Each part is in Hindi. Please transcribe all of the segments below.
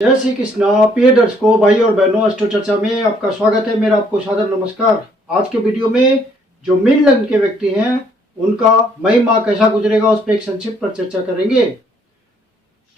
जय श्री कृष्णा। प्रिय दर्शकों, भाई और बहनों, एस्ट्रो चर्चा में आपका स्वागत है। मेरा आपको सादर नमस्कार। आज के वीडियो में जो मीन लग्न के व्यक्ति हैं उनका मई माह कैसा गुजरेगा उस पर एक संक्षिप्त पर चर्चा करेंगे।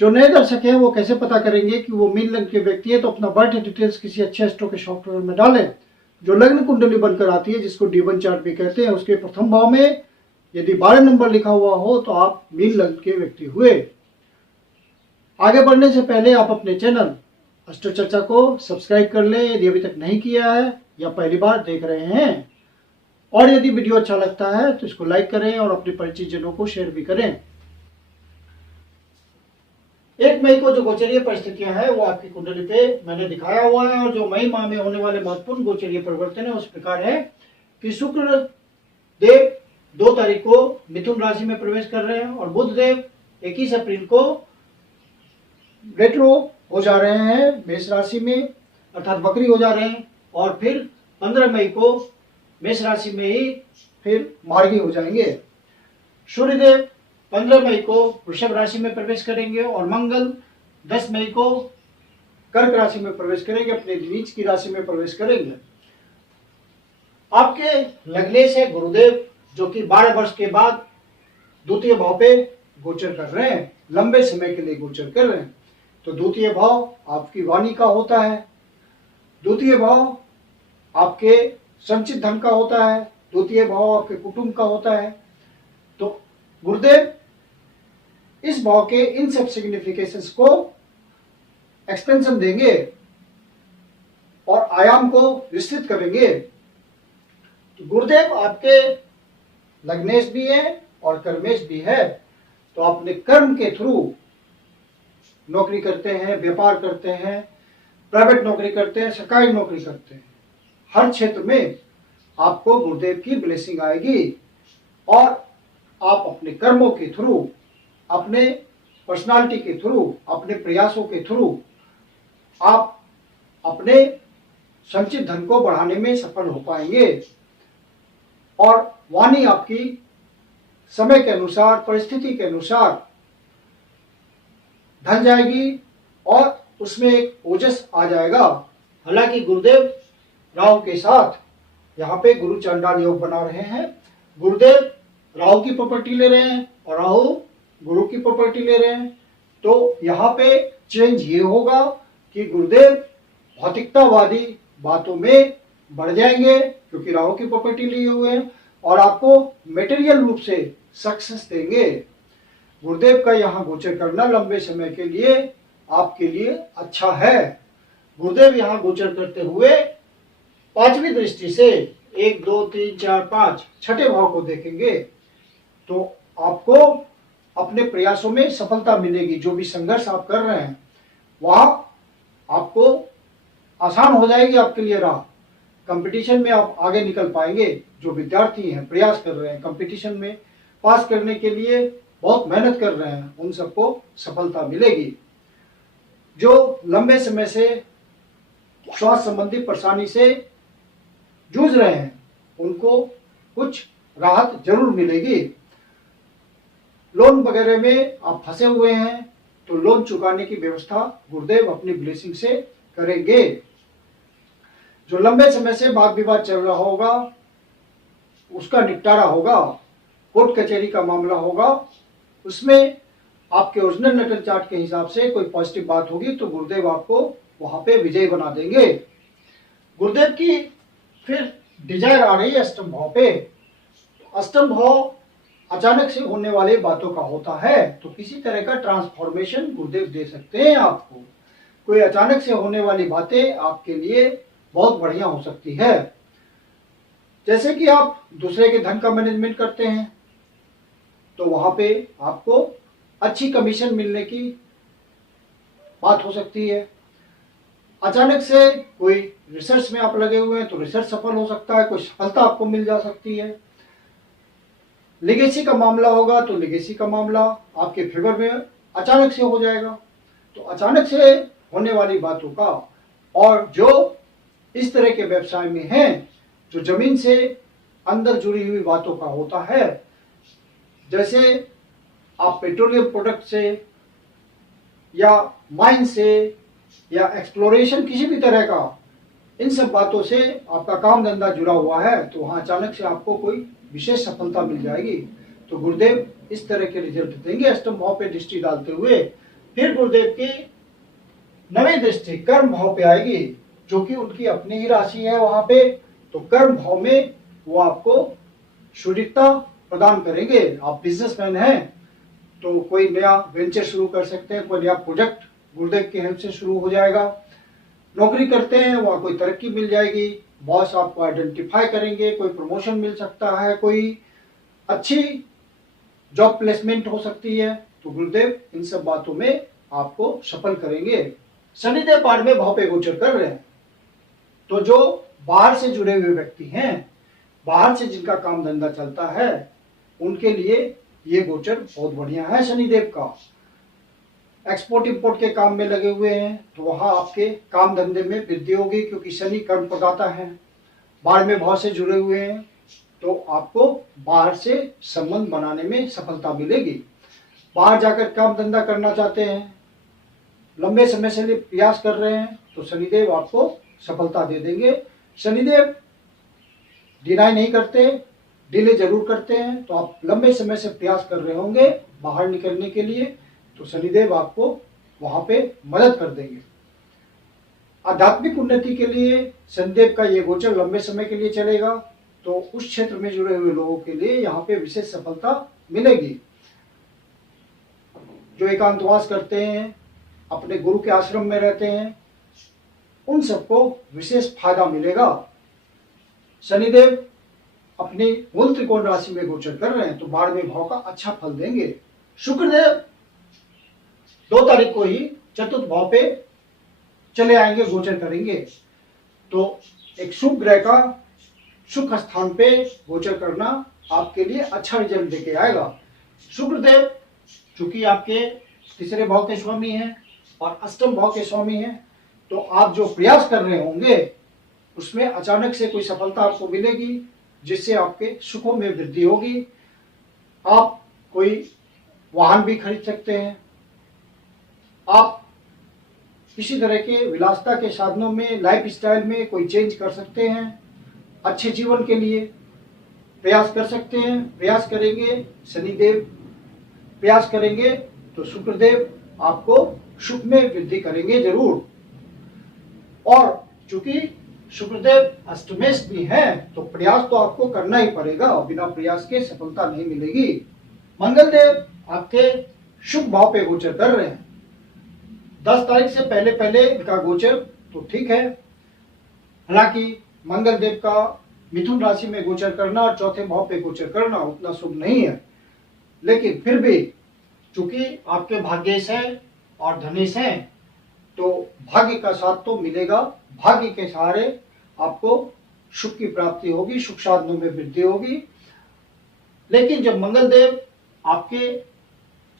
जो नए दर्शक हैं वो कैसे पता करेंगे कि वो मीन लग्न के व्यक्ति है, तो अपना बर्थ डिटेल्स किसी अच्छे एस्ट्रो के सॉफ्टवेयर में डालें। जो लग्न कुंडली बनकर आती है, जिसको D1 चार्ट भी कहते हैं, उसके प्रथम भाव में यदि 12 नंबर लिखा हुआ हो तो आप मीन लग्न के व्यक्ति हुए। आगे बढ़ने से पहले आप अपने चैनल एस्ट्रो चर्चा को सब्सक्राइब कर लें यदि अभी तक नहीं किया है या पहली बार देख रहे हैं, और यदि वीडियो अच्छा लगता है तो इसको लाइक करें और अपने परिचितजनों को शेयर भी करें। 1 मई को जो गोचरीय परिस्थितियां हैं वो आपकी कुंडली पे मैंने दिखाया हुआ है, और जो मई माह में होने वाले महत्वपूर्ण गोचरीय परिवर्तन है उस प्रकार है कि शुक्र देव 2 तारीख को मिथुन राशि में प्रवेश कर रहे हैं और बुध देव 21 अप्रैल को रेट्रो हो जा रहे हैं मेष राशि में, अर्थात वक्री हो जा रहे हैं, और फिर 15 मई को मेष राशि में ही फिर मार्गी हो जाएंगे। सूर्यदेव 15 मई को वृषभ राशि में प्रवेश करेंगे और मंगल 10 मई को कर्क राशि में प्रवेश करेंगे, अपने नीच की राशि में प्रवेश करेंगे। आपके लग्न से गुरुदेव जो कि 12 वर्ष के बाद द्वितीय भाव पे गोचर कर रहे हैं, लंबे समय के लिए गोचर कर रहे हैं। तो द्वितीय भाव आपकी वाणी का होता है, द्वितीय भाव आपके संचित धन का होता है, द्वितीय भाव आपके कुटुंब का होता है। तो गुरुदेव इस भाव के इन सब सिग्निफिकेशंस को एक्सपेंशन देंगे और आयाम को विस्तृत करेंगे। तो गुरुदेव आपके लग्नेश भी है और कर्मेश भी है, तो अपने कर्म के थ्रू नौकरी करते हैं, व्यापार करते हैं, प्राइवेट नौकरी करते हैं, सरकारी नौकरी करते हैं, हर क्षेत्र में आपको गुरुदेव की ब्लेसिंग आएगी और आप अपने कर्मों के थ्रू, अपने पर्सनालिटी के थ्रू, अपने प्रयासों के थ्रू आप अपने संचित धन को बढ़ाने में सफल हो पाएंगे। और वाणी आपकी समय के अनुसार, परिस्थिति के अनुसार ढल जाएगी और उसमें एक ओजस आ जाएगा। हालांकि गुरुदेव राहु के साथ यहाँ पे गुरु चंडाल योग बना रहे हैं। गुरुदेव राहु की प्रॉपर्टी ले रहे हैं और राहु गुरु की प्रॉपर्टी ले रहे हैं। तो यहाँ पे चेंज ये होगा कि गुरुदेव भौतिकतावादी बातों में बढ़ जाएंगे क्योंकि राहु की प्रॉपर्टी लिए हुए हैं, और आपको मेटेरियल रूप से सक्सेस देंगे। गुरुदेव का यहाँ गोचर करना लंबे समय के लिए आपके लिए अच्छा है। गुरुदेव यहाँ गोचर करते हुए 5वीं दृष्टि से 1, 2, 3, 4, 5 छठे भाव को देखेंगे, तो आपको अपने प्रयासों में सफलता मिलेगी। जो भी संघर्ष आप कर रहे हैं वह आपको आसान हो जाएगी आपके लिए राह। कंपटीशन में आप आगे निकल पाएंगे। जो विद्यार्थी हैं, प्रयास कर रहे हैं, कंपटीशन में पास करने के लिए बहुत मेहनत कर रहे हैं, उन सबको सफलता मिलेगी। जो लंबे समय से स्वास्थ्य संबंधी परेशानी से जूझ रहे हैं उनको कुछ राहत जरूर मिलेगी। लोन वगैरह में आप फंसे हुए हैं तो लोन चुकाने की व्यवस्था गुरुदेव अपनी ब्लेसिंग से करेंगे। जो लंबे समय से वाद विवाद चल रहा होगा उसका निपटारा होगा, कोर्ट कचहरी का मामला होगा, उसमें आपके ओरिजिनल नटल चार्ट के हिसाब से कोई पॉजिटिव बात होगी तो गुरुदेव आपको वहां पे विजयी बना देंगे। गुरुदेव की फिर डिजायर आ रही है अष्टम भाव पे। अष्टम भाव अचानक से होने वाले बातों का होता है, तो किसी तरह का ट्रांसफॉर्मेशन गुरुदेव दे सकते हैं आपको। कोई अचानक से होने वाली बातें आपके लिए बहुत बढ़िया हो सकती है। जैसे कि आप दूसरे के धन का मैनेजमेंट करते हैं तो वहां पे आपको अच्छी कमीशन मिलने की बात हो सकती है। अचानक से कोई रिसर्च में आप लगे हुए हैं तो रिसर्च सफल हो सकता है, कोई सफलता आपको मिल जा सकती है। लिगेसी का मामला होगा तो लिगेसी का मामला आपके फेवर में अचानक से हो जाएगा। तो अचानक से होने वाली बातों का, और जो इस तरह के व्यवसाय में हैं, जो जमीन से अंदर जुड़ी हुई बातों का होता है, जैसे आप पेट्रोलियम प्रोडक्ट से या माइन से या एक्सप्लोरेशन किसी भी तरह का, इन सब बातों से आपका काम धंधा जुड़ा हुआ है तो वहाँ अचानक से आपको कोई विशेष सफलता मिल जाएगी। तो गुरुदेव इस तरह के रिजल्ट देंगे अष्टम भाव पे दृष्टि डालते हुए। फिर गुरुदेव की नवी दृष्टि कर्म भाव पे आएगी, जो कि उनकी अपनी ही राशि है वहां पे। तो कर्म भाव में वो आपको शुद्धता प्रदान करेंगे। आप बिजनेसमैन हैं तो कोई नया वेंचर शुरू कर सकते हैं, कोई नया प्रोजेक्ट गुरुदेव की हेल्प से शुरू हो जाएगा। नौकरी करते हैं वहाँ कोई तरक्की मिल जाएगी, बॉस आपको आइडेंटिफाई करेंगे, कोई प्रमोशन मिल सकता है, कोई अच्छी जॉब प्लेसमेंट हो सकती है। तो गुरुदेव इन सब बातों में आपको सफल करेंगे। शनिदेव 12वें भाव पे गोचर कर रहे हैं, तो जो बाहर से जुड़े हुए व्यक्ति हैं, बाहर से जिनका काम धंधा चलता है, उनके लिए ये गोचर बहुत बढ़िया है शनिदेव का। एक्सपोर्ट इंपोर्ट के काम में लगे हुए हैं तो वहां आपके काम धंधे में वृद्धि होगी, क्योंकि शनि कर्म प्रदाता है। 12वें भाव से जुड़े हुए हैं तो आपको बाहर से संबंध बनाने में सफलता मिलेगी। बाहर जाकर काम धंधा करना चाहते हैं, लंबे समय से लिए प्रयास कर रहे हैं, तो शनिदेव आपको सफलता दे देंगे। शनिदेव डिनाई नहीं करते, डिले जरूर करते हैं। तो आप लंबे समय से प्रयास कर रहे होंगे बाहर निकलने के लिए, तो शनिदेव आपको वहां पे मदद कर देंगे। आध्यात्मिक उन्नति के लिए शनिदेव का ये गोचर लंबे समय के लिए चलेगा, तो उस क्षेत्र में जुड़े हुए लोगों के लिए यहाँ पे विशेष सफलता मिलेगी। जो एकांतवास करते हैं, अपने गुरु के आश्रम में रहते हैं, उन सबको विशेष फायदा मिलेगा। शनिदेव अपनी मूल त्रिकोण राशि में गोचर कर रहे हैं तो 12वें भाव का अच्छा फल देंगे। शुक्रदेव 2 तारीख को ही चतुर्थ भाव पे चले आएंगे, गोचर करेंगे। तो एक शुभ ग्रह का सुख स्थान पे गोचर करना आपके लिए अच्छा रिजल्ट देके आएगा। शुक्रदेव चूंकि आपके तीसरे भाव के स्वामी हैं और अष्टम भाव के स्वामी हैं, तो आप जो प्रयास कर रहे होंगे उसमें अचानक से कोई सफलता आपको मिलेगी, जिससे आपके सुखों में वृद्धि होगी। आप कोई वाहन भी खरीद सकते हैं, आप किसी तरह के विलासिता के साधनों में, लाइफ स्टाइल में कोई चेंज कर सकते हैं। अच्छे जीवन के लिए प्रयास कर सकते हैं। प्रयास करेंगे, शनिदेव प्रयास करेंगे तो शुक्रदेव आपको सुख में वृद्धि करेंगे जरूर। और चूंकि शुक्रदेव अष्टमेश भी हैं तो प्रयास तो आपको करना ही पड़ेगा, बिना प्रयास के सफलता नहीं मिलेगी। मंगल देव आपके शुभ भाव पे गोचर कर रहे हैं। 10 तारीख से पहले पहले इनका गोचर तो ठीक है। हालांकि मंगल देव का मिथुन राशि में गोचर करना और चौथे भाव पे गोचर करना उतना शुभ नहीं है, लेकिन फिर भी चूंकि आपके भाग्येश हैं और धनेश हैं तो भाग्य का साथ तो मिलेगा। भाग्य के सहारे आपको सुख की प्राप्ति होगी, सुख साधनों में वृद्धि होगी। लेकिन जब मंगल देव आपके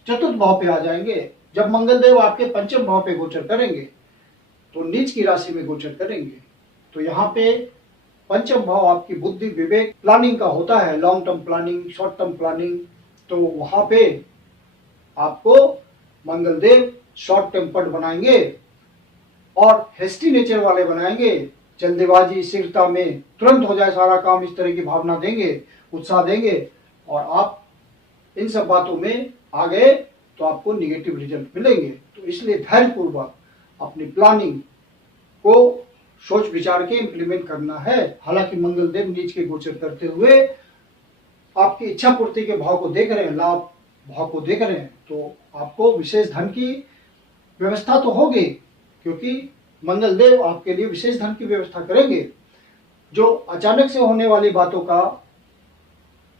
चतुर्थ भाव पे आ जाएंगे, जब मंगल देव आपके पंचम भाव पे गोचर करेंगे तो नीच की राशि में गोचर करेंगे, तो यहाँ पे पंचम भाव आपकी बुद्धि, विवेक, प्लानिंग का होता है, long term planning, short term planning. तो वहां पे आपको मंगल देव शॉर्ट टेम्पर्ड बनाएंगे और हेस्टी नेचर वाले बनाएंगे। जल्दबाजी, शीघ्रता में तुरंत हो जाए सारा काम, इस तरह की भावना देंगे, उत्साह देंगे। और आप इन सब बातों में आ गए तो आपको निगेटिव रिजल्ट मिलेंगे। तो इसलिए धैर्यपूर्वक अपनी प्लानिंग को सोच विचार के इम्प्लीमेंट करना है। हालांकि मंगल देव नीच के गोचर करते हुए आपकी इच्छा पूर्ति के भाव को देख रहे हैं, लाभ भाव को देख रहे हैं, तो आपको विशेष धन की व्यवस्था तो होगी, क्योंकि मंगल देव आपके लिए विशेष धन की व्यवस्था करेंगे। जो अचानक से होने वाली बातों का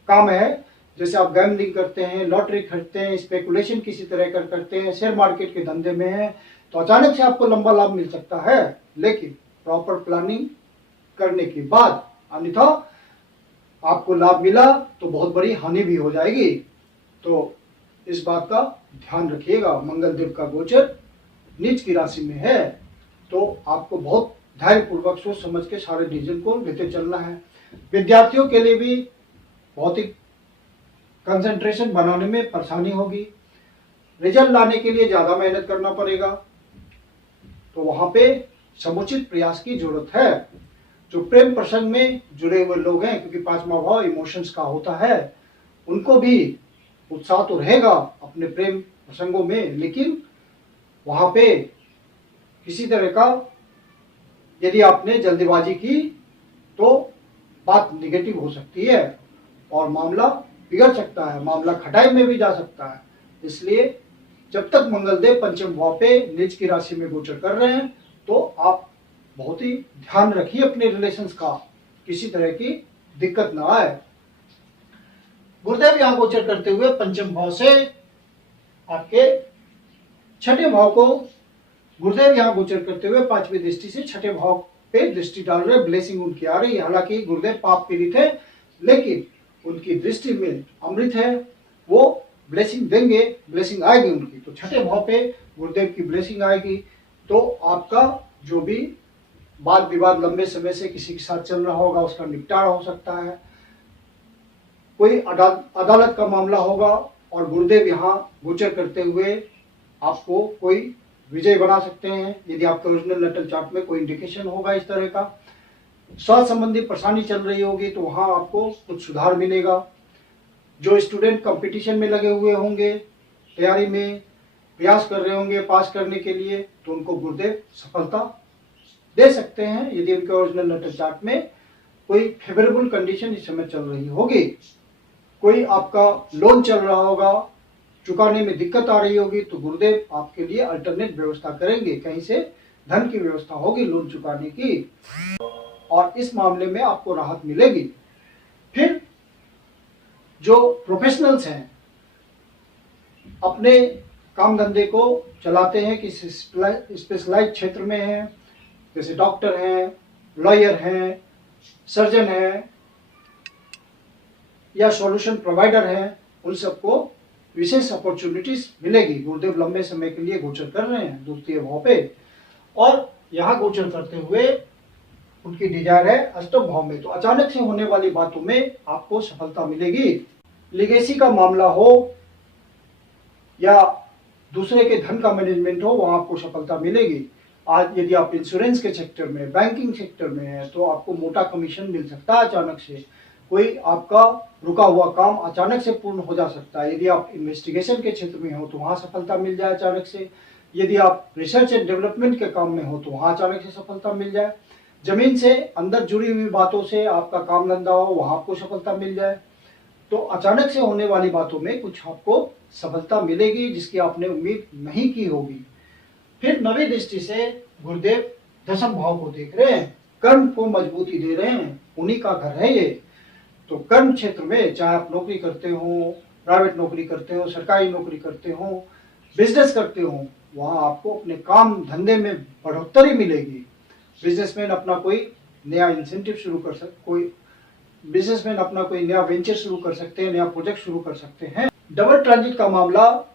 काम है, जैसे आप गैम्बलिंग करते हैं, लॉटरी खरीदते हैं, स्पेकुलेशन किसी तरह कर करते हैं, शेयर मार्केट के धंधे में हैं, तो अचानक से आपको लंबा लाभ मिल सकता है, लेकिन प्रॉपर प्लानिंग करने के बाद, अन्यथा आपको लाभ मिला तो बहुत बड़ी हानि भी हो जाएगी। तो इस बात का ध्यान रखिएगा। मंगल देव का गोचर नीच की राशि में है तो आपको बहुत धैर्यपूर्वक सोच समझ के सारे डिसीजन को लेते चलना है। विद्यार्थियों के लिए भी बहुत ही कंसंट्रेशन बनाने में परेशानी होगी। रिजल्ट लाने के लिए ज़्यादा मेहनत करना पड़ेगा। तो वहां पे समुचित प्रयास की जरूरत है। जो प्रेम प्रसंग में जुड़े हुए लोग हैं, क्योंकि पांचवा भाव इमोशंस का होता है, उनको भी उत्साह तो रहेगा अपने प्रेम प्रसंगों में, लेकिन वहां पे किसी तरह का यदि आपने जल्दबाजी की तो बात निगेटिव हो सकती है और मामला बिगड़ सकता है, मामला खटाई में भी जा सकता है। इसलिए जब तक मंगलदेव पंचम भाव पे नीच की राशि में गोचर कर रहे हैं तो आप बहुत ही ध्यान रखिए अपने रिलेशंस का, किसी तरह की दिक्कत ना आए। गुरुदेव यहां गोचर करते हुए पंचम भाव से आपके छठे भाव को, गुरुदेव यहां गोचर करते हुए पांचवी दृष्टि से छठे भाव पे दृष्टि डाल रहे, ब्लेसिंग उनकी आ रही है। हालांकि गुरुदेव पाप पीड़ित है, लेकिन उनकी दृष्टि में अमृत है, वो ब्लेसिंग देंगे, ब्लेसिंग आएगी उनकी। तो छठे भाव पे गुरुदेव की ब्लेसिंग आएगी तो आपका जो भी वाद विवाद लंबे समय से किसी के साथ चल रहा होगा उसका निपटारा हो सकता है, कोई अदालत का मामला होगा और गुरुदेव यहाँ गोचर करते हुए आपको कोई विजय बना सकते हैं। यदि आपके ओरिजिनल नटल चार्ट में कोई इंडिकेशन होगा इस तरह का, स्वास्थ्य संबंधी परेशानी चल रही होगी तो वहां आपको कुछ सुधार मिलेगा। जो स्टूडेंट कंपटीशन में लगे हुए होंगे, तैयारी में प्रयास कर रहे होंगे पास करने के लिए, तो उनको गुरुदेव सफलता दे सकते हैं यदि उनके ओरिजिनल नटल चार्ट में कोई फेवरेबल कंडीशन इस समय चल रही होगी। कोई आपका लोन चल रहा होगा, चुकाने में दिक्कत आ रही होगी, तो गुरुदेव आपके लिए अल्टरनेट व्यवस्था करेंगे, कहीं से धन की व्यवस्था होगी लोन चुकाने की, और इस मामले में आपको राहत मिलेगी। फिर जो प्रोफेशनल्स हैं, अपने काम धंधे को चलाते हैं, किसी स्पेशलाइज क्षेत्र में हैं, जैसे डॉक्टर हैं, लॉयर हैं, सर्जन हैं या सॉल्यूशन प्रोवाइडर हैं, उन सबको विशेष अपॉर्चुनिटीज मिलेगी। गुरुदेव लंबे समय के लिए गोचर कर रहे हैं द्वितीय भाव पे, और यहाँ गोचर करते हुए उनकी डिजायर है अष्टम भाव में। तो अचानक से होने वाली बातों में आपको सफलता मिलेगी। लिगेसी का मामला हो या दूसरे के धन का मैनेजमेंट हो, वहां आपको सफलता मिलेगी। आज यदि आप इंश्योरेंस के सेक्टर में, बैंकिंग सेक्टर में है, तो आपको मोटा कमीशन मिल सकता है अचानक से। कोई आपका रुका हुआ काम अचानक से पूर्ण हो जा सकता है। यदि आप इन्वेस्टिगेशन के क्षेत्र में हो तो वहां सफलता मिल जाए अचानक से। यदि आप रिसर्च एंड डेवलपमेंट के काम में हो तो वहां अचानक से सफलता मिल जाए। जमीन से अंदर जुड़ी हुई बातों से आपका काम धंधा हो, वहां आपको सफलता मिल जाए। तो अचानक से होने वाली बातों में कुछ आपको सफलता मिलेगी जिसकी आपने उम्मीद नहीं की होगी। फिर नवी दृष्टि से गुरुदेव दशम भाव को देख रहे हैं, कर्म को मजबूती दे रहे हैं, उन्हीं का घर है ये। तो कर्म क्षेत्र में चाहे आप नौकरी करते हो, प्राइवेट नौकरी करते हो, सरकारी नौकरी करते हो, बिजनेस करते हो, वहां आपको अपने काम धंधे में बढ़ोतरी मिलेगी। बिजनेसमैन अपना कोई नया इंसेंटिव शुरू कर सकते, कोई बिजनेसमैन अपना कोई नया वेंचर शुरू कर सकते हैं, नया प्रोजेक्ट शुरू कर सकते हैं। डबल ट्रांजिट का मामला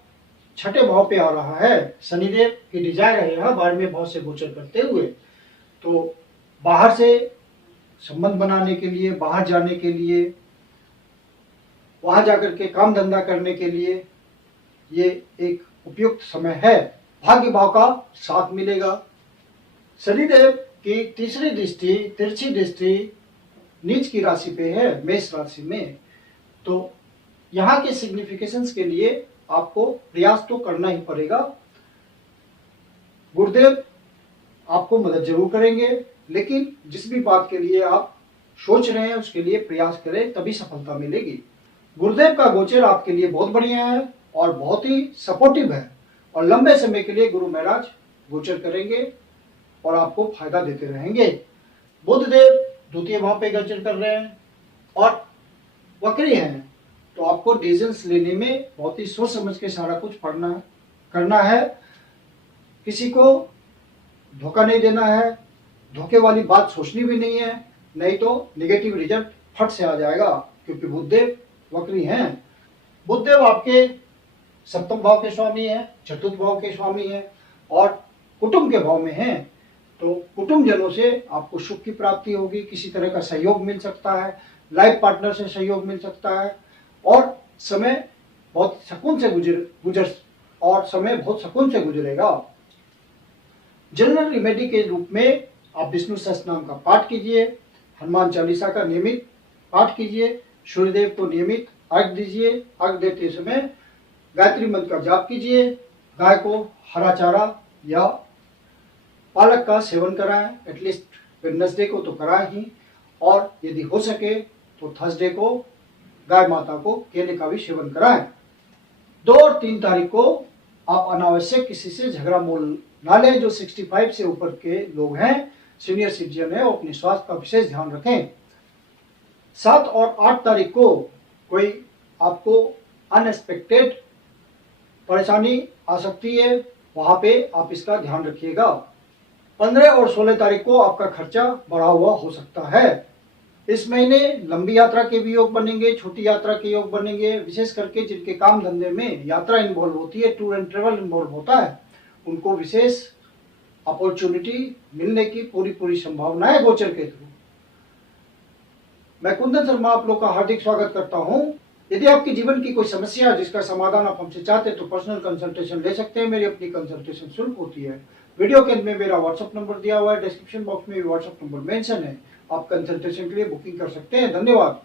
छठे भाव पे आ रहा है। शनिदेव की डिजायर है यहाँ 12वें भाव से गोचर करते हुए। तो बाहर से संबंध बनाने के लिए, बाहर जाने के लिए, वहां जाकर के काम धंधा करने के लिए ये एक उपयुक्त समय है। भाग्य भाव का साथ मिलेगा। शनिदेव की तीसरी दृष्टि, तिरछी दृष्टि नीच की राशि पे है, मेष राशि में। तो यहाँ के सिग्निफिकेशंस के लिए आपको प्रयास तो करना ही पड़ेगा। गुरुदेव आपको मदद जरूर करेंगे, लेकिन जिस भी बात के लिए आप सोच रहे हैं उसके लिए प्रयास करें, तभी सफलता मिलेगी। गुरुदेव का गोचर आपके लिए बहुत बढ़िया है और बहुत ही सपोर्टिव है, और लंबे समय के लिए गुरु महाराज गोचर करेंगे और आपको फायदा देते रहेंगे। बुधदेव द्वितीय भाव पे गोचर कर रहे हैं और वक्री हैं, तो आपको डिसीजंस लेने में बहुत ही सोच समझ के सारा कुछ करना है। किसी को धोखा नहीं देना है, धोखे वाली बात सोचनी भी नहीं है, नहीं तो नेगेटिव रिजल्ट फट से आ जाएगा, क्योंकि बुधदेव वक्री हैं। बुधदेव आपके सप्तम भाव के स्वामी हैं, चतुर्थ भाव के स्वामी हैं और कुटुंब के भाव में हैं। तो कुटुंब जनों से आपको सुख की प्राप्ति होगी, किसी तरह का सहयोग मिल सकता है, लाइफ पार्टनर से सहयोग मिल सकता है, और समय बहुत सुकून से गुजरेगा। जनरल रेमेडी के रूप में आप विष्णु सहस्त्रनाम का पाठ कीजिए, हनुमान चालीसा का नियमित पाठ कीजिए, सूर्यदेव को नियमित अर्घ दीजिए। अर्घ देते समय गायत्री मंत्र का जाप कीजिए। गाय को हरा चारा या पालक का सेवन कराएं, एटलीस्ट वेडनेसडे को तो कराएं ही, और यदि हो सके तो थर्सडे को गाय माता को केले का भी सेवन कराएं। 2 और 3 तारीख को आप अनावश्यक किसी से झगड़ा मोल ना लें। जो 65 से ऊपर के लोग हैं, सीनियर सिटीजन है, वो अपने स्वास्थ्य का विशेष ध्यान रखें। 7 और 8 तारीख को कोई आपको अनएक्सपेक्टेड परेशानी आ सकती है, वहां पे आप इसका ध्यान रखिएगा। 15 और 16 तारीख को आपका खर्चा बढ़ा हुआ हो सकता है। इस महीने लंबी यात्रा के भी योग बनेंगे, छोटी यात्रा के योग बनेंगे। विशेष करके जिनके काम धंधे में यात्रा इन्वॉल्व होती है, टूर एंड ट्रेवल इन्वॉल्व होता है, उनको विशेष अपॉर्चुनिटी मिलने की पूरी संभावना है गोचर के थ्रू। मैं कुंदन शर्मा आप लोग का हार्दिक स्वागत करता हूं। यदि आपके जीवन की कोई समस्या है जिसका समाधान आप हमसे चाहते हैं तो पर्सनल कंसल्टेशन ले सकते हैं। मेरी अपनी कंसल्टेशन शुल्क होती है। वीडियो के अंत में मेरा व्हाट्सएप नंबर दिया हुआ है, डिस्क्रिप्शन बॉक्स में व्हाट्सएप नंबर मेंशन है। आप कंसल्टेशन के लिए बुकिंग कर सकते हैं। धन्यवाद।